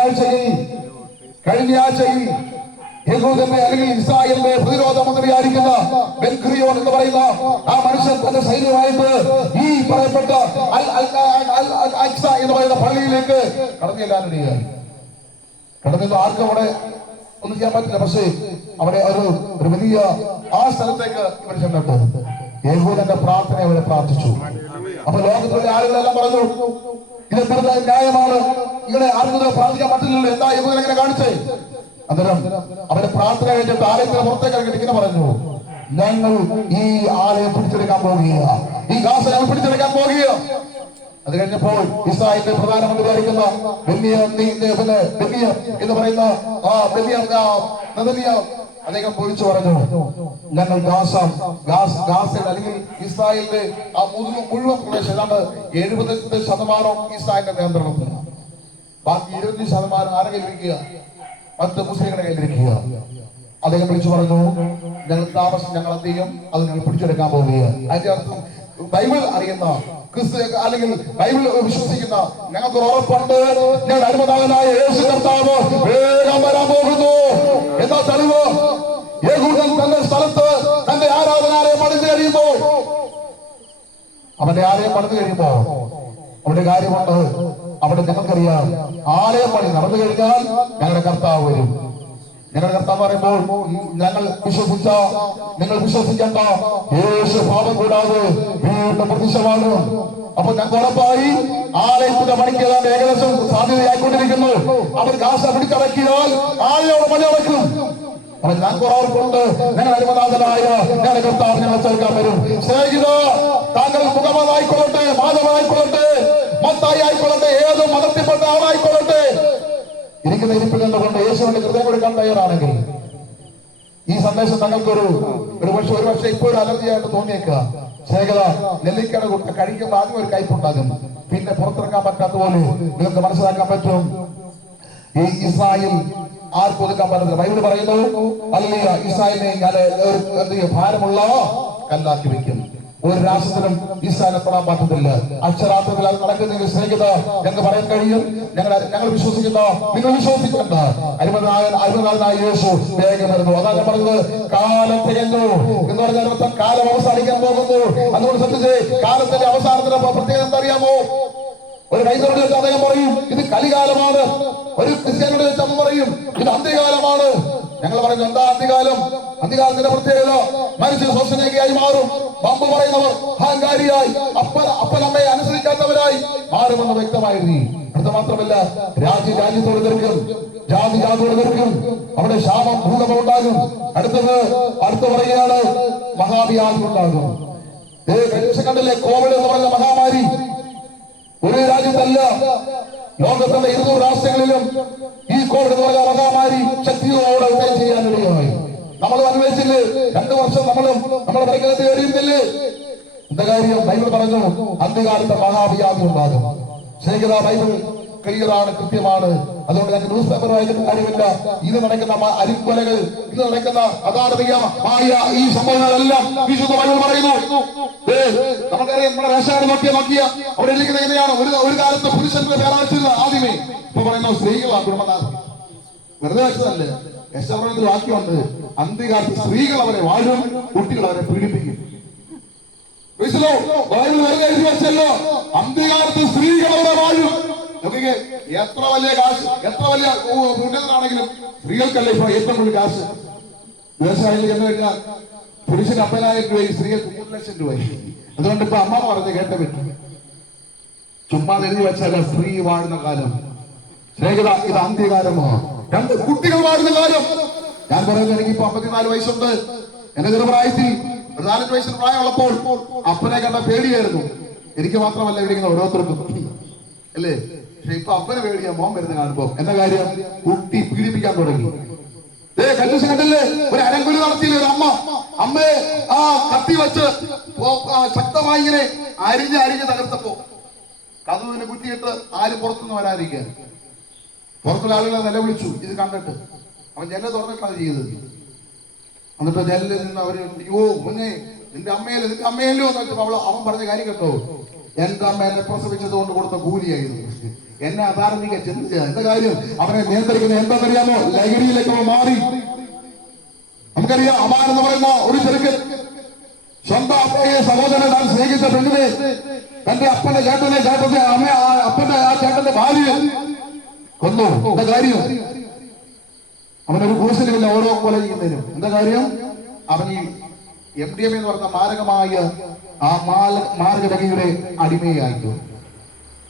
ആഴ്ചയിൽ യഹൂദന്റെ അല്ലെങ്കിൽ ഇസ്രായേലിന്റെ പ്രതിരോധ മന്ത്രിയായിരിക്കുന്ന ബെൻ-ഗുറിയോൻ എന്ന് പറയുന്ന ആ മനുഷ്യൻ തന്റെ സൈന്യമായിട്ട് ഈ പറയപ്പെട്ട അൽ-അഖ്സ എന്ന് പറയുന്ന പള്ളിയിലേക്ക് കടന്നു ചെല്ലാനിടയായി. കടന്നു ആർക്കും അവിടെ ഒന്നും ചെയ്യാൻ പറ്റില്ല. പക്ഷേ അവിടെ ഒരു വലിയ ആ സ്ഥലത്തേക്ക് ഇവർ ചെന്നിട്ട് യഹൂദന്റെ പ്രാർത്ഥന അവരെ പ്രാർത്ഥിച്ചു. അപ്പൊ ലോകത്തിലെ ആളുകളെല്ലാം പറഞ്ഞു, ഇതെന്താ ന്യായമാണ്, ഇങ്ങനെ ആർക്കും പ്രാർത്ഥിക്കാൻ പറ്റില്ലല്ലോ, എന്താ യഹൂദൻ എങ്ങനെ കാണിച്ചേ? അന്നേരം അവരെ പ്രാർത്ഥന കഴിഞ്ഞിട്ട് ആലയത്തിന് പുറത്തേക്ക് ഇറങ്ങിയിട്ട് ഇങ്ങനെ പറഞ്ഞു, ഞങ്ങൾ ഈ ആലയം പിടിച്ചെടുക്കാൻ പോകുക, ഈ ഗാസ ഞങ്ങൾ പിടിച്ചെടുക്കാൻ പോകുക. അത് കഴിഞ്ഞപ്പോൾ ഇസ്രായേലിന്റെ പ്രധാനമന്ത്രി ആയിരിക്കുന്ന എന്ന് പറയുന്ന അദ്ദേഹം വിളിച്ചു പറഞ്ഞു, ഞങ്ങൾ ഗാസയിൽ അല്ലെങ്കിൽ ഇസ്രായേലിന്റെ ആ മുഴുവൻ പ്രദേശം ഏതാണ്ട് 70% ഇസ്രായേലിന്റെ നിയന്ത്രണത്തിൽ, ബാക്കി 20% ആരെ കയ്യിലിരിക്കുക? 10 മുസ്ലിങ്ങളുടെ കയ്യിലിരിക്കുക. അദ്ദേഹം വിളിച്ചു പറഞ്ഞു, ഞങ്ങൾ താമസം ഞങ്ങൾ എന്ത് ചെയ്യും, അത് ഞങ്ങൾ പിടിച്ചെടുക്കാൻ പോവുക. അതിന്റെ അർത്ഥം ബൈബിൾ അറിയുന്ന ക്രിസ്തു അല്ലെങ്കിൽ ബൈബിൾ വിശ്വസിക്കുന്ന ഞങ്ങൾക്ക് ഉറപ്പുണ്ട്, ഞങ്ങളുടെ അരുമനാഥനായ യേശു കർത്താവ് വേഗം വരാൻ പോകുന്നു. എന്താ തെളിവ്? യഹൂദൻ തന്റെ സ്ഥലത്ത് തന്റെ ആരാധനാലയം പണിത് കഴിയുമ്പോൾ, അവന്റെ ആലയം പണിത് കഴിയുമ്പോൾ അവിടെ കാര്യമുണ്ട്. അവിടെ നിങ്ങൾക്കറിയാം, ആലയം പണി നടന്നു കഴിഞ്ഞാൽ ഞങ്ങളുടെ കർത്താവ് വരും. ഞങ്ങളുടെ കർത്താവ് പറയുമ്പോൾ ഞങ്ങൾ നിങ്ങൾ വിശ്വസിക്കേണ്ട, യേശു പാപം കൂടാതെ വീണ്ടും പ്രത്യക്ഷമാകും. അപ്പൊ ഞങ്ങൾക്ക് ഉറപ്പായി ആലയത്തിന്റെ പണിക്ക് ഏകദേശം സാധ്യതയായിക്കൊണ്ടിരിക്കുന്നു. അവർ ഗാസ പിടിച്ചടക്കിയാൽ ആലയോട് പണിയടക്കും. അപ്പൊ ഞങ്ങൾക്ക് ഉറപ്പുണ്ട്, ഞങ്ങൾ അരുമനാഥനായ ഞങ്ങളുടെ കർത്താവ് ഞങ്ങളെ ചേർക്കാൻ വരും. സ്നേഹിത, താങ്കൾ മുഹമ്മദായിക്കൊള്ളട്ടെ, മാധവനായിക്കൊള്ളട്ടെ, മത്തായി ആയിക്കൊള്ളട്ടെ, ഏത് മതത്തിൽപ്പെട്ട ആളായിക്കൊള്ളട്ടെ, ഇരിക്കുന്ന ഇരിപ്പിൽ നിന്നുകൊണ്ട് യേശുവിന്റെ ഹൃദയം കൊടുക്കാൻ തയ്യാറാണെങ്കിൽ ഈ സന്ദേശം തങ്ങൾക്ക് ഒരു പക്ഷെ ഇപ്പോഴും അലർജിയായിട്ട് തോന്നിയേക്കുക. സ്നേഹിത, നെല്ലിക്കട കഴിക്കുമ്പോൾ ആദ്യം ഒരു കയ്പുണ്ടാകും, പിന്നെ പുറത്തിറക്കാൻ പറ്റാത്ത പോലെ നിങ്ങൾക്ക് മനസ്സിലാക്കാൻ പറ്റും. ഈ ഇസ്രായേൽ ആർക്കും ഒതുക്കാൻ പറ്റത്തില്ല. ബൈബിൾ പറയുന്നു, അല്ലെങ്കിൽ ഇസ്രായേലിനെ ഞാൻ ഭാരമുള്ള കല്ലാക്കി വെക്കും. ഒരു രാഷ്ട്രത്തിലും ഇസ്രായേലിനെ തൊടാൻ പറ്റത്തില്ല. അക്ഷരാർത്ഥത്തിൽ അത് നടക്കുന്നെങ്കിൽ സ്നേഹിത ഞങ്ങൾക്ക് പറയാൻ കഴിയും, ഞങ്ങൾ വിശ്വസിക്കുന്ന, നിങ്ങൾ വിശ്വസിക്കേണ്ട അരുമനാഥനായ യേശു വേഗം വരുന്നു. അതാണ് ഞാൻ പറഞ്ഞത്, കാലം തികഞ്ഞു എന്ന് പറഞ്ഞാൽ കാലം അവസാനിക്കാൻ പോകുന്നു. അതുകൊണ്ട് ശ്രദ്ധിച്ച്, കാലത്തിന്റെ അവസാനത്തിന്റെ പ്രത്യേകത എന്താ അറിയാമോ? ഒരു കൈതോട് വെച്ച് അദ്ദേഹം പറയും ഇത് കലികാലമാണ്. ഒരു ക്രിസ്ത്യാനിയുടെ വെച്ച് അമ്മ പറയും ഇത് അന്ത്യകാലമാണ്. ഞങ്ങൾ പറയുന്നു എന്താ അന്ത്യകാലം? അന്ത്യകാലത്തിന്റെ പ്രത്യേകത മനുഷ്യ സ്വസ്ഥനേകയായി മാറും. ബമ്പ് പറയുന്നവർ അഹങ്കാരിയായി, അപ്പനമ്മയെ അനുസരിക്കാത്തവരായി മാറുമെന്ന് വ്യക്തമായിരുന്നു. അടുത്ത മാത്രമല്ല, രാജ്യത്തോട് നിൽക്കും, ജാതിയോട് നിൽക്കും, അവിടെ ശാപം ഭൂകമ്പം ഉണ്ടാകും. അടുത്ത പറയുകയാണ് മഹാവ്യാധി ഉണ്ടാകും. കണ്ടില്ലേ കോവിഡ് എന്ന് പറഞ്ഞ മഹാമാരി? ഒരു രാജ്യത്തല്ല, ലോകത്തിന്റെ 200 രാഷ്ട്രങ്ങളിലും ഈ കോവിഡ് എന്ന് പറഞ്ഞ മഹാമാരി ശക്തിയോടെ ഉദയം ചെയ്യാനിടയായി. നമ്മൾ അനുഭവിച്ചില്ലേ? 2 വർഷം നമ്മുടെ പരിഗണത്തിൽ കഴിയുന്നില്ലേ? എന്താ കാര്യം? ബൈബിൾ പറഞ്ഞു അന്ത്യകാലത്തെ മഹാവ്യാധി ഉണ്ടാകും. സ്നേഹിത, ബൈബിൾ ക്ലിയറാണ്, കൃത്യമാണ്. അതുകൊണ്ട് ഞങ്ങൾക്ക് ന്യൂസ് പേപ്പർ വായിക്കുന്ന കാര്യമില്ല. ഇത് നടക്കുന്ന അരിക്കൊലകൾ, ഇത് നടക്കുന്ന അധാർമികമായ ഈ സംഭവങ്ങളെല്ലാം വിശുദ്ധ ബൈബിൾ പറയുന്നു. നമുക്കറിയാം, നമ്മുടെ റേഷൻ നോക്കിയ അവിടെ ഇരിക്കുന്ന എങ്ങനെയാണ്? ഒരു കാലത്ത് പുരുഷന്റെ പേരാഴ്ച ആദ്യമേ, ഇപ്പൊ പറയുന്നു സ്ത്രീകളാണ് കുടുംബനാഥം. വെറുതെ വെച്ചതല്ലേ, യശോപ്രത്തിൽ വാക്യമുണ്ട്, അന്ത്യകാലത്ത് സ്ത്രീകൾ അവരെ വാഴും, കുട്ടികൾ അവരെ പീഡിപ്പിക്കും. ബൈബിൾ വെറുതെ എഴുതി വെച്ചല്ലോ, അന്ത്യകാലത്ത് സ്ത്രീകൾ അവരെ വാഴും. നോക്കിക്കേ, എത്ര വലിയ കാശ്, എത്ര വലിയ ഉന്നതനാണെങ്കിലും സ്ത്രീകൾക്കല്ലേ ഇപ്പൊ ഏറ്റവും കൂടുതൽ കാശ്. വ്യവസായം എന്ന് കഴിഞ്ഞാൽ പുരുഷന് 50,000 രൂപയും സ്ത്രീകൾക്ക് 3 ലക്ഷം രൂപയും. അതുകൊണ്ട് ഇപ്പൊ അമ്മ പറഞ്ഞ് കേട്ട പറ്റും, ചുമ്മാ എഴുതി വെച്ചാൽ സ്ത്രീ വാഴുന്ന കാലം. സ്നേഹിത, ഇത് അന്ത്യകാലമാണ്. 2 കുട്ടികൾ വാഴുന്ന കാലം. ഞാൻ പറയുന്നത്, എനിക്കിപ്പോ 54 വയസ്സുണ്ട്. എന്റെ ചെറുപ്രായത്തിൽ 4 വയസ്സിന് പ്രായമുള്ളപ്പോൾ അപ്പനെ കണ്ട പേടിയായിരുന്നു. എനിക്ക് മാത്രമല്ല, ഇരിക്കുന്ന ഓരോരുത്തർക്കും അല്ലേ? പക്ഷെ ഇപ്പൊ അപ്പനെ പേടിയാ മോൻ വരുന്ന കാണുമ്പോ. എന്താ കാര്യം? കുട്ടി പീഡിപ്പിക്കാൻ തുടങ്ങി. കഞ്ചൂസ് കണ്ടില്ലേ? ഒരു അരങ്കുലി നടത്തിയില്ലേ ഒരു അമ്മയെ ആ കത്തി വെച്ച് ശക്തമായി ഇങ്ങനെ അരിഞ്ഞ് തകർത്തപ്പോ കതവിനെ കുറ്റിയിട്ട് ആരും പുറത്തുനിന്ന് വരാതിരിക്കാൻ പുറത്തുള്ള ആളുകളെ നിലവിളിച്ചു. ഇത് കണ്ടിട്ട് അവൻ ജനൽ തുറന്നിട്ടാണ് ചെയ്തത്. എന്നിട്ട് ജനലിൽ നിന്ന് അവര് യോ മുന്നേ നിന്റെ അമ്മയല്ലോ എന്ന് വെച്ചപ്പോ അവൻ പറഞ്ഞ കാര്യം കേട്ടോ, എന്റെ അമ്മ എന്നെ പ്രസവിച്ചത് കൊണ്ട് കൊടുത്ത കൂലിയായിരുന്നു, എന്നെ അധാർമിക ചിന്തിച്ച എന്താ കാര്യം. അവനെ നിയന്ത്രിക്കുന്നത് എന്താണെന്നറിയാമോ? ലഹരിയിലേക്ക് അവൻ മാറി. നമുക്കറിയാം അമാൻ എന്ന് പറയുന്ന ഒരു ചെറുക്കൻ സ്വന്തം അമ്മയെ സഹോദരനെ താൻ സ്നേഹിച്ച പെണ്ണിനെ തന്റെ അപ്പന്റെ ചേട്ടന്റെ അപ്പന്റെ ആ ചേട്ടന്റെ ഭാര്യ കൊന്നു. എന്താ കാര്യം? അവനൊരു കൂസലുമില്ല ഓരോ കൊല ചെയ്യുന്നതിനും. എന്താ കാര്യം? അവൻ ഈ MDMA എന്ന് പറഞ്ഞ മാരകമായ ആ മാരകലഹരിയുടെ അടിമയായിട്ടു.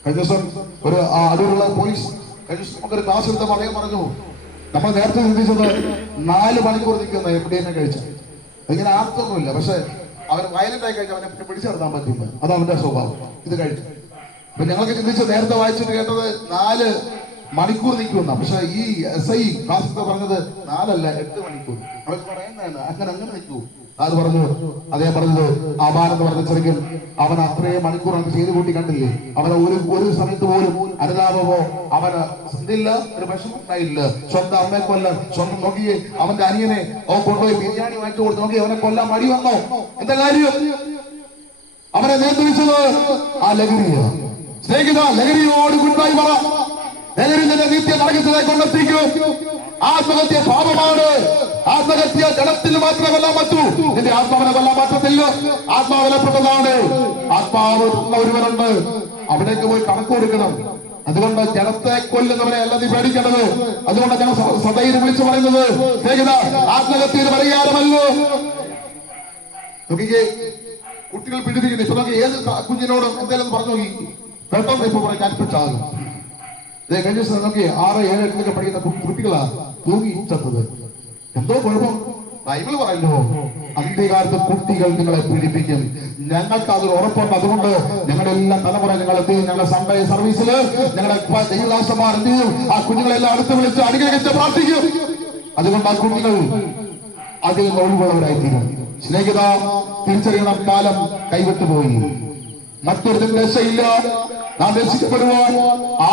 കഴിഞ്ഞ ദിവസം ഒരു അടൂരുള്ള പോലീസ് നമുക്കൊരു ക്ലാസ് എടുത്തപ്പോൾ അദ്ദേഹം പറഞ്ഞു, നമ്മൾ നേരത്തെ ചിന്തിച്ചത് 4 മണിക്കൂർ നിൽക്കുന്ന MDMA കഴിച്ച ഇങ്ങനെ ആർത്തൊന്നുമില്ല, പക്ഷെ അവൻ വയലന്റ് ആയി കഴിഞ്ഞാൽ അവനെ പിടിച്ചു നിർത്താൻ പറ്റില്ല, അത് അവന്റെ സ്വഭാവം. ഇത് കഴിച്ചു. അപ്പൊ ഞങ്ങൾക്ക് ചിന്തിച്ച് നേരത്തെ വായിച്ചിട്ട് കേട്ടത് 4 മണിക്കൂർ നിൽക്കുന്ന, പക്ഷെ ഈ SI ക്ലാസ് പറഞ്ഞത് 4 അല്ല 8 മണിക്കൂർ. അവർ പറയുന്നതാണ് അങ്ങനെ നിൽക്കൂ. അത് പറഞ്ഞു. അദ്ദേഹം പറഞ്ഞത് അമാൻ എന്ന് പറഞ്ഞ ചെറുക്കൻ അവൻ അത്രയും മണിക്കൂർ നമുക്ക് ചെയ്തു കൂട്ടി കണ്ടില്ലേ? അവന് ഒരു സമയത്ത് പോലും അനുതാപമോ അവന് ഇതില്ല, ഒരു വിഷമം ഉണ്ടായില്ല. സ്വന്തം അമ്മയെ കൊല്ലാൻ സ്വന്തം നോക്കിയേ അവന്റെ അനിയനെ കൊണ്ടുപോയി ബിരിയാണി വാങ്ങിച്ചു കൊടുത്ത് നോക്കി അവനെ കൊല്ലാൻ മടി വന്നോ? എന്താ കാര്യം? അവനെ നിയന്ത്രിച്ചത് ആ ലഹരിയാണ്. സ്നേഹിത, ലഹരിയോട് ഗുഡ്ബൈ പറ. ലഹരി നിന്റെ നിത്യ നരകത്തിനെ കൊണ്ടെത്തിക്കും. ആത്മഹത്യ പാപമാണ്. ആത്മഹത്യ ജഡത്തിൽ മാത്രമേ കൊല്ലാൻ പറ്റൂ, നിന്റെ ആത്മാവിനെ കൊല്ലാൻ പറ്റത്തില്ല. ആത്മാവിലപ്പെട്ടതാണ്. ആത്മാവ് ഒരുവനുണ്ട്, അവിടേക്ക് പോയി കണക്ക് കൊടുക്കണം. അതുകൊണ്ട് ജനത്തെ കൊല്ലുന്നവനെ അല്ല നീ പേടിക്കേണ്ടത്. അതുകൊണ്ട് ജന സദൈര്യം വിളിച്ചു പറയുന്നത് സ്നേഹിത, ആത്മഹത്യയുടെ പരിഹാരമല്ലോ. നോക്കിക്കേ, കുട്ടികൾ പീഡിപ്പിക്കുന്നു. ഇപ്പൊ നോക്കി ഏത് കുഞ്ഞിനോടും എന്തെങ്കിലും പറഞ്ഞു നോക്കി പെട്ടെന്ന് ഇപ്പൊ പറയാൻ കൽപ്പിച്ചാകും. കഴിഞ്ഞ ദിവസം നോക്കി 6, 7, 8 പഠിക്കുന്ന കുട്ടികളാ തൂങ്ങി ചത്തത്. എന്തോ കുഴപ്പം? ബൈബിൾ പറയുന്നു, അന്ത്യകാലത്ത് കുട്ടികൾ നിങ്ങളെ പീഡിപ്പിക്കും. ഞങ്ങൾക്ക് അതൊരു ഉറപ്പുണ്ട്. അതുകൊണ്ട് ഞങ്ങളുടെ എല്ലാ തലമുറ ഞങ്ങൾ എന്ത് ചെയ്യും? ഞങ്ങളുടെ സൺഡേ സർവീസിൽ ഞങ്ങളുടെ ദൈവദാസന്മാർ എന്ത് ചെയ്യും? ആ കുഞ്ഞുങ്ങളെല്ലാം അടുത്ത് വിളിച്ച് അനുഗ്രഹിച്ച് പ്രാർത്ഥിക്കും. അതുകൊണ്ട് ആ കുഞ്ഞുങ്ങൾ അതിൽ നിന്ന് ഒഴിവുള്ളവരായിത്തീരും. സ്നേഹിത, തിരിച്ചറിയണം, കാലം കൈവിട്ടുപോയി. മറ്റൊരു രക്ഷയില്ല. നാം രക്ഷിക്കപ്പെടുവാൻ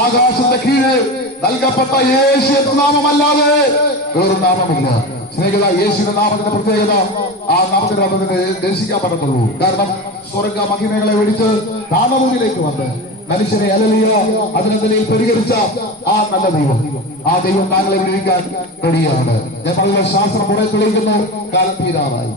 ആകാശത്തെ കീഴ് നൽകപ്പെട്ട യേശു എന്ന നാമമല്ലാതെ വേറൊരു നാമമില്ല. സ്നേഹിത, യേശുവിന്റെ നാമത്തിന്റെ പ്രത്യേകത ആ നാമത്തിന് വന്നതിന് ദർശിക്കാൻ പറ്റത്തുള്ളൂ. കാരണം സ്വർഗ മഹിമകളെ വിളിച്ച് നാമഭൂമിയിലേക്ക് വന്ന് മനുഷ്യനെ അലലിയ അതിനെതിരെ പരിഹരിച്ച ആ നല്ല ദൈവം, ആ ദൈവം താങ്കളെ വിടുവിക്കാൻ റെഡിയാണ്. ഞങ്ങളുടെ ശാസ്ത്രം കുറെ തെളിയിക്കുന്നു. കാലം തീരാറായി.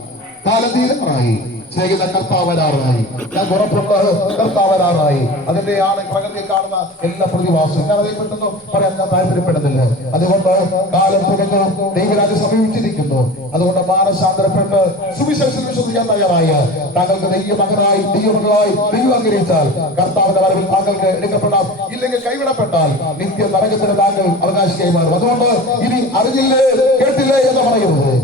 സ്നേഹിത, കർത്താവരാറായി. ഞാൻ ഉറപ്പുണ്ട്, കർത്താവരാറായി. അതിന്റെ ആണ് പ്രകൃതിയിൽ കാണുന്ന എല്ലാ പ്രതിഭാസവും ഞാൻ അതേ പെട്ടെന്ന് പറയാൻ ഞാൻ താല്പര്യപ്പെടുന്നില്ല. അതുകൊണ്ട് കാലം തുടങ്ങി ദൈവരാജ്യം സമീപിച്ചിരിക്കുന്നു. അതുകൊണ്ട് മാനസാന്തരപ്പെട്ട് സുവിശേഷം വിശ്വസിക്കാൻ തയ്യാറായ താങ്കൾക്ക് ദൈവമകനായി ദൈവമകളായി ദൈവം അംഗീകരിച്ചാൽ കർത്താവിന്റെ വരവിൽ താങ്കൾക്ക് എടുക്കപ്പെടാം. ഇല്ലെങ്കിൽ കൈവിടപ്പെട്ടാൽ നിത്യ നരകത്തിന് താങ്കൾ അവകാശിയായി മാറും. അതുകൊണ്ട് ഇനി അറിഞ്ഞില്ലേ കേട്ടില്ലേ എന്ന് പറയുന്നത്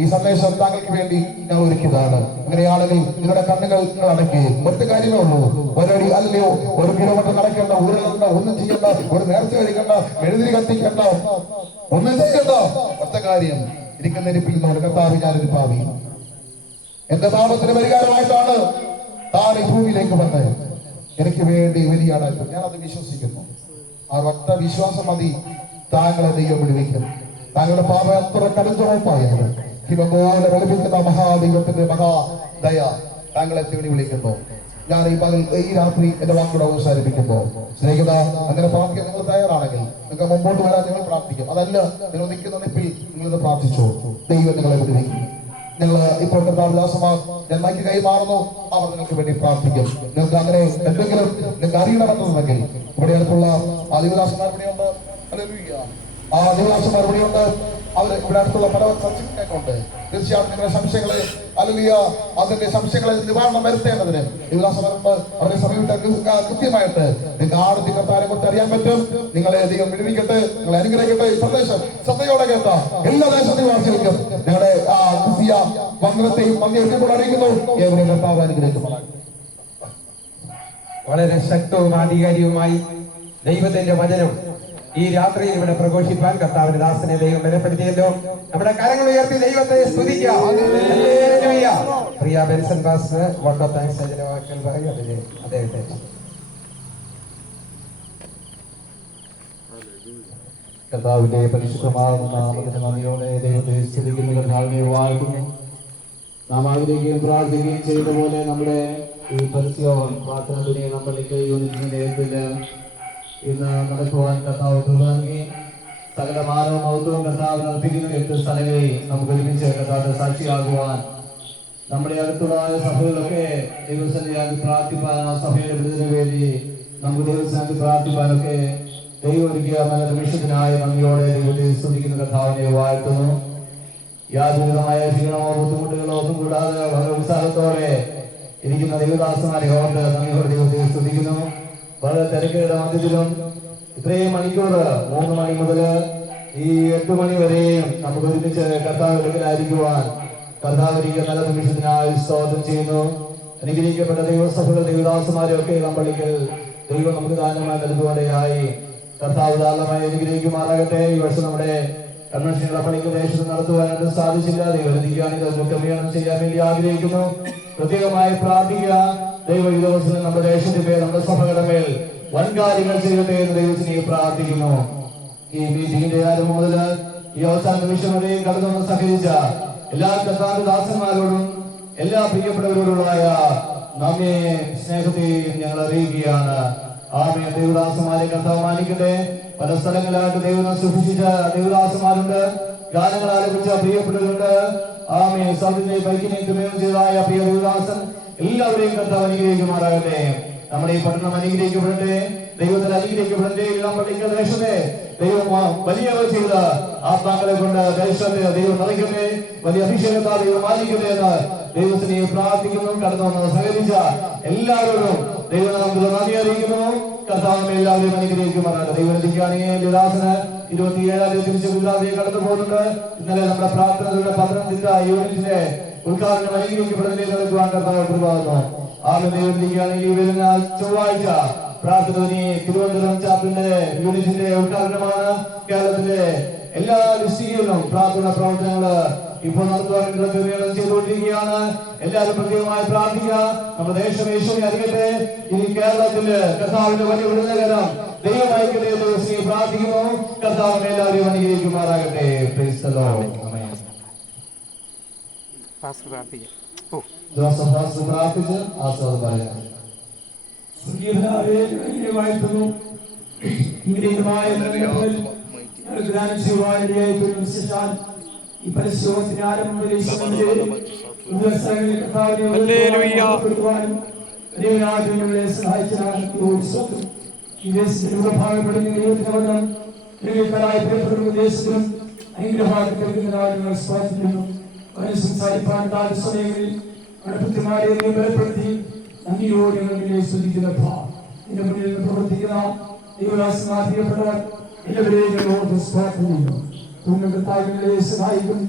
ഈ സന്ദേശം താങ്കൾക്ക് വേണ്ടി ഞാൻ ഒരുക്കിയതാണ്. അങ്ങനെയാണെങ്കിൽ നിങ്ങളുടെ കണ്ണുകൾ നിങ്ങൾ അടക്കി ഒറ്റ കാര്യമേ ഉള്ളൂ. ഒരടി അല്ലയോ 1 കിലോമീറ്റർ നടക്കേണ്ട, ഉരുളണ്ട, ഒന്നും ചെയ്യണ്ട, ഒരു നേർച്ച കഴിക്കണ്ട, മെഴുതിരി കത്തിക്കണ്ട, ഒന്നും ചെയ്യണ്ട. ഒറ്റ കാര്യം, ഇരിക്കുന്ന ഇരിപ്പിൽ നിന്ന് കർത്താവ്, ഞാനൊരു പാപി, എന്റെ പാപത്തിന് പരിഹാരമായിട്ടാണ് താൻ ഈ ഭൂമിയിലേക്ക് വന്ന് എനിക്ക് വേണ്ടി വലിയാടായിട്ട് ഞാനത് വിശ്വസിക്കുന്നു. ആ ഒറ്റ വിശ്വാസം മതി താങ്കളെ ദൈവം വിടുവിക്കും. താങ്കളുടെ പാപം എത്ര കടുത്തുറപ്പായാലും പോലെ വെളുപ്പിക്കുന്ന മഹാദൈവത്തിന്റെ മഹാദയ താങ്കളെ തേടി വിളിക്കുന്നു. ഞാൻ ഈ രാത്രി എന്റെ വാക്കുകൂടെ അവസാനിപ്പിക്കുമ്പോ സ്നേഹിത, അങ്ങനെ പ്രാർത്ഥിക്കാൻ നിങ്ങൾ തയ്യാറാണെങ്കിൽ നിങ്ങൾക്ക് മുമ്പോട്ട് വരാൻ നിങ്ങൾ പ്രാർത്ഥിക്കും. അതല്ല, നിങ്ങൾ നിൽക്കുന്ന നിപ്പിൽ നിങ്ങളിന്ന് പ്രാർത്ഥിച്ചു. ദൈവം നിങ്ങളെ വിടുവിക്കും. നിങ്ങൾ ഇപ്പോൾ കർത്താവദാസമാർ ജന്മയ്ക്ക് കൈമാറുന്നു, അവർ നിങ്ങൾക്ക് വേണ്ടി പ്രാർത്ഥിക്കും. നിങ്ങൾക്ക് അങ്ങനെ എന്തെങ്കിലും നിങ്ങൾക്ക് അറിയണമെന്നുണ്ടെങ്കിൽ ഇവിടെ അടുത്തുള്ള ആദിവാസിമാർ ഇവിടെയുണ്ട്. ആ ആദിവാസിമാർ ഇവിടെയുണ്ട്. അവർ ഇവിടെ അടുത്തുള്ള പല ചർച്ചകളുണ്ട്. തീർച്ചയായും നിങ്ങളുടെ സംശയങ്ങളെ അല്ലെങ്കിൽ അതിന്റെ സംശയങ്ങളെ നിവാരണം വരുത്തേണ്ടതിന് ദേവദാസന്മാരുണ്ട്. അവരെ സമയത്ത് കൃത്യമായിട്ട് നിങ്ങൾക്ക് ആദ്യ കർത്താവിനെ കുറിച്ച് അറിയാൻ പറ്റും. നിങ്ങളെ അധികം വിടുവിക്കട്ടെ, നിങ്ങളെ അനുഗ്രഹിക്കട്ടെ. ഈ സന്ദേശം ശ്രദ്ധയോടെ കേട്ട എല്ലാ ദേശനിവാസികൾക്കും ഞങ്ങളുടെ ക്രിസ്തീയ വന്ദനത്തെയും നന്ദിയെത്തിപ്പോൾ അറിയിക്കുന്നു. ഏവരെയും കർത്താവ് അനുഗ്രഹിക്കുമാണ്. വളരെ ശക്തവും ആധികാരികവുമായി ദൈവത്തിന്റെ വചനം ഈ രാത്രിയിൽ ഇവിടെ പ്രഘോഷിപ്പാൻ കർത്താവിന്റെ ദാസനെ ദൈവം ബലപ്പെടുത്തിയല്ലോ. നമ്മുടെ കരങ്ങൾ ഉയർത്തി ദൈവത്തെ സ്തുതിക്കാം. Hallelujah. Priya Benson pastor vote of thanks വാക്കുകൾ പറയും അദ്ദേഹത്തെ. കർത്താവിന്റെ പരിശുദ്ധമാകുന്ന നാമത്തിന് നന്ദിയോടെ ദൈവത്തെ സ്തുതിക്കുന്ന കർത്താവിനെ വാഴ്ത്തുന്നു. നാം ആഗ്രഹിക്കുകയും പ്രാർത്ഥിക്കുകയും ചെയ്ത പോലെ നമ്മുടെ ഈ പരസ്യവും പ്രാർത്ഥനത്തിനെ നമ്മളിലേക്ക് യൂണിറ്റിന്റെ നേതൃത്വത്തിൽ ഇന്ന് നടക്കുവാൻ കർത്താവ് നൽകി സകല മാനവും മൗത്വവും കർത്താവ് നടത്തിക്കുന്ന 8 സ്ഥലങ്ങളിൽ നമുക്ക് ഒരുമിച്ച് കർത്താവിന്റെ സാക്ഷിയാകുവാൻ നമ്മുടെ അടുത്തുള്ള സഭകളൊക്കെ ദൈവസന്നിധിയാക്കി പ്രാർത്ഥിപ്പാൻ, ആ സഭയുടെ വിടുതലിന് വേണ്ടി നമുക്ക് ദൈവസന്നിധി പ്രാർത്ഥിപ്പാനൊക്കെ ദൈവം ഒരുക്കിയ നല്ല നിമിഷത്തിനായി നന്ദിയോടെ ദൈവത്തെ സ്തുതിക്കുന്ന കർത്താവിനെ വാഴ്ത്തുന്നു. യാതൊരുവിധമായ ക്ഷീണമോ ബുദ്ധിമുട്ടുകളോ ഒന്നും കൂടാതെ വളരെ ഉത്സാഹത്തോടെ ഇരിക്കുന്ന ദൈവദാസന്മാരെ ഓർത്ത് നന്ദിയോടെ ദൈവത്തെ സ്തുതിക്കുന്നു. വളരെ തിരക്കുകളുടെ മധ്യത്തിലും ഇത്രയും മണിക്കൂർ 3 മണി മുതൽ ഈ 8 മണി വരെയും നമുക്ക് ഒരുമിച്ച് കർത്താവിലായിരിക്കുവാൻ കർത്താവിരിക്കുന്ന നല്ല നിമിഷത്തിനായി സ്തോത്രം ചെയ്യുന്നു. അനുഗ്രഹിക്കപ്പെട്ട ദൈവസഭകൾ ദൈവദാസന്മാരെ ഒക്കെ നമ്മളിൽ ദൈവം നമുക്ക് ദാനമായി നൽകുവാനായി കർത്താവ് ധാരാളമായി അനുഗ്രഹിക്കുമാറാകട്ടെ. ഈ വർഷം നമ്മുടെ കൺവെൻഷനുകളെ പള്ളിക്ക് ദേശത്ത് നടത്തുവാനായിട്ട് സാധിച്ചില്ല. ദൈവം ക്രമീകരണം ചെയ്യാൻ വേണ്ടി ആഗ്രഹിക്കുന്നു. പ്രത്യേകമായി പ്രാർത്ഥിക്കുക. ദൈവം ഈ ദിവസം നമ്മുടെ ദേശത്തിന്റെ പേര് നമ്മുടെ സഭകളുടെ മേൽ വൻകാര്യങ്ങൾ ചെയ്യട്ടെ എന്ന് ദൈവത്തിനെ പ്രാർത്ഥിക്കുന്നു. ഈ മീറ്റിംഗിന്റെ ആരംഭം മുതൽ ഈ അവസാന നിമിഷം വരെയും കടന്നു സഹകരിച്ച എല്ലാ കർത്താവ് ദാസന്മാരോടും എല്ലാ പ്രിയപ്പെട്ടവരോടുമായ നമ്മെ സ്നേഹത്തെയും ഞങ്ങൾ അറിയിക്കുകയാണ്. ആമേ. ദൈവദാസന്മാരെ കർത്താവ് മാനിക്കട്ടെ. പല സ്ഥലങ്ങളിലായിട്ട് ദൈവം സൃഷ്ടിച്ച ദൈവദാസന്മാരുണ്ട്, ഗാനങ്ങൾ ആലപിച്ച പ്രിയപ്പെട്ടവരുണ്ട്. ആമേ. സൗദിനെ ബൈക്കിനെ ക്രമീകരണം ചെയ്തതായ പ്രിയ ദൈവദാസൻ എല്ലാവരെയും കർത്താവ് അനുഗ്രഹിക്കുമാറാകട്ടെ. നമ്മുടെ ഈ പട്ടണം അനുഗ്രഹിക്കപ്പെടട്ടെ, ദൈവത്തിൽ അനുഗ്രഹിക്കപ്പെടട്ടെ. നമ്മുടെ ദേശത്തെ ദൈവം വലിയ ചെയ്ത ആത്മാക്കളെ കൊണ്ട് ദേശത്തെ ദൈവം നിറയ്ക്കട്ടെ, വലിയ അഭിഷേകത്താൽ ദൈവം മാനിക്കട്ടെ എന്ന് ദൈവത്തിനെ പ്രാർത്ഥിക്കുന്നു. കടന്നു വന്ന് സഹകരിച്ച എല്ലാവരോടും ദൈവം നമുക്ക് നന്ദി അറിയിക്കുന്നു. കർത്താവിനെ എല്ലാവരെയും അനുഗ്രഹിക്കുമാറാകട്ടെ. ദൈവത്തിക്കാണെങ്കിൽ ദാസന് 27-ാം തീയതി തിരിച്ച് ഗുജറാത്തിലേക്ക് കടന്നു പോകുന്നുണ്ട്. ഇന്നലെ നമ്മുടെ പ്രാർത്ഥനകളുടെ പത്തനംതിട്ട യൂണിറ്റിന്റെ ഉദ്ഘാടനം അനുഗ്രഹിക്കപ്പെടുന്നതിലേക്ക് നടക്കുവാൻ കർത്താവ് കൃപയാകുന്നു. ദൈവത്തിക്കാണെങ്കിൽ വരുന്ന ചൊവ്വാഴ്ച പ്രാർത്ഥന തിരുവനന്തപുരം ചാപ്പിന്റെ യൂണിറ്റിന്റെ ഉദ്ഘാടനമാണ്. കേരളത്തിലെ എല്ലാ ഡിസ്ട്രിക്റ്റിലും പ്രാർത്ഥന പ്രവർത്തനങ്ങൾ ഇപ്പോൾ നടത്തുവാൻ ക്രമീകരണം ചെയ്തുകൊണ്ടിരിക്കുകയാണ്. എല്ലാവരും പ്രത്യേകമായി പ്രാർത്ഥിക്കുക. നമ്മുടെ ദേശം യേശുവിനെ അറിയട്ടെ. ഇനി കേരളത്തില് കർത്താവിന്റെ വലിയ വിടുതലകരം ദൈവം അയക്കട്ടെ എന്ന് പ്രാർത്ഥിക്കുന്നു. കർത്താവിനെ എല്ലാവരെയും അനുഗ്രഹിക്കുമാറാകട്ടെ. Praise the Lord. ആമേൻ. പ്രാർത്ഥിച്ച് ആസ്വാദം പറയാം. ഈ പരിശോധന ആരംഭിക്കുവാനും സഹായിച്ചതാണ്. ഈ ദേശത്തിലൂടെ ഭാഗപ്പെടുന്ന ദൈവത്തിനവധം ദേശത്തിലും അനുഗ്രഹമാക്കി കേൾക്കുന്നതിനായി നിങ്ങൾ സ്വാഗതിക്കുന്നു. സംസാരിപ്പാൻ സമയങ്ങളിൽ അടുപ്പത്തിമാരെ ബലപ്പെടുത്തി നന്ദിയോട് ഞങ്ങൾ സ്തുതിക്കുന്ന എന്റെ മുന്നിൽ പ്രവർത്തിക്കുന്ന ദൈവദാസന്മാർ പ്രിയപ്പെട്ടവർ എല്ലാവരെയും ഞങ്ങളോട് സ്വാഗതം ചെയ്യുന്നു. സഹായിക്കും.